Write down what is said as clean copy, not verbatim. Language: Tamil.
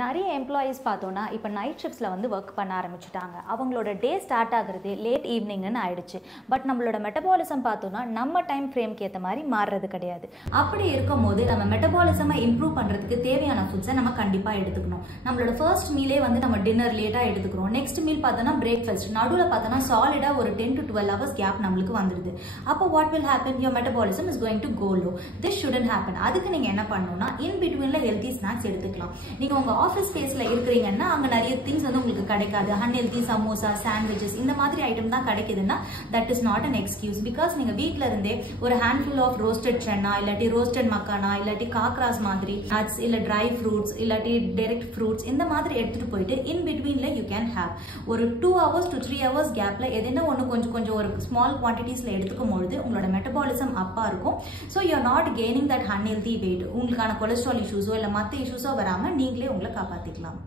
நிறைய எம்ப்ளாயீஸ் பார்த்தோன்னா இப்போ நைட் ஷிஃப்ட்ஸில் வந்து ஒர்க் பண்ண ஆரம்பிச்சுட்டாங்க. அவங்களோட டே ஸ்டார்ட் ஆகுறது லேட் ஈவினிங்னு ஆயிடுச்சு. பட் நம்மளோட மெட்டபாலிசம் பார்த்தோன்னா நம்ம டைம் ஃப்ரேம்க்கு ஏற்ற மாதிரி மாறுறது கிடையாது. அப்படி இருக்கும் போது நம்ம மெட்டபாலிசமை இம்ப்ரூவ் பண்ணுறதுக்கு தேவையான ஃபுட்ஸை நம்ம கண்டிப்பாக எடுத்துக்கணும். நம்மளோட ஃபர்ஸ்ட் மீலே வந்து நம்ம டின்னர் லேட்டாக எடுத்துக்கிறோம். நெக்ஸ்ட் மீல் பார்த்தோன்னா பிரேக்ஃபாஸ்ட், நடுவில் பார்த்தோன்னா சாலிடாக ஒரு 10 to 12 hours கேப் நம்மளுக்கு வந்துடுது. அப்போ what will happen? Your metabolism is going to go low. This shouldn't happen. அதுக்கு நீங்கள் என்ன பண்ணணும்னா இன் பிட்வீனில் ஹெல்த்தி ஸ்நாக்ஸ் எடுத்துக்கலாம். நீங்கள் உங்கள் ஆஃபீஸ் ஸ்பேஸ்ல இருக்கிறீங்கன்னா அங்க நிறைய திங்ஸ் வந்து உங்களுக்கு கிடைக்காது. அன்ஹெல்தி சமோசா, சாண்ட்விச்சஸ் இந்த மாதிரி ஐட்டம் தான் கிடைக்குதுன்னா that is not an excuse. Because நீங்க வீட்ல இருந்தே ஒரு ஹேண்ட்ஃபுல் ஆஃப் ரோஸ்டட் சென்னா, இல்லாட்டி ரோஸ்டட் மக்கானா, இல்லாட்டி காக்ராஸ் மாதிரி நட்ஸ், இல்ல ட்ரை ஃப்ரூட்ஸ், இல்லாட்டி டைரக்ட் ஃப்ரூட்ஸ் இந்த மாதிரி எடுத்துட்டு போயிட்டு இன் பிட்வீன்ல யூ கேன் ஹேவ் ஒரு 2 hours to 3 hours கேப்ல எதுனா ஒன்று கொஞ்சம் ஒரு ஸ்மால் குவான்டிட்டிஸ்ல எடுத்துக்கும் பொழுது உங்களோட மெட்டபாலிசம் அப்பா இருக்கும். So you are not gaining that unhealthy weight. உங்களுக்கான கொலஸ்ட்ரால் இஷ்யூஸோ இல்லை மற்ற இஷ்யூஸோ வராமல் நீங்களே உங்களை காப்பாற்றிக்கலாம்.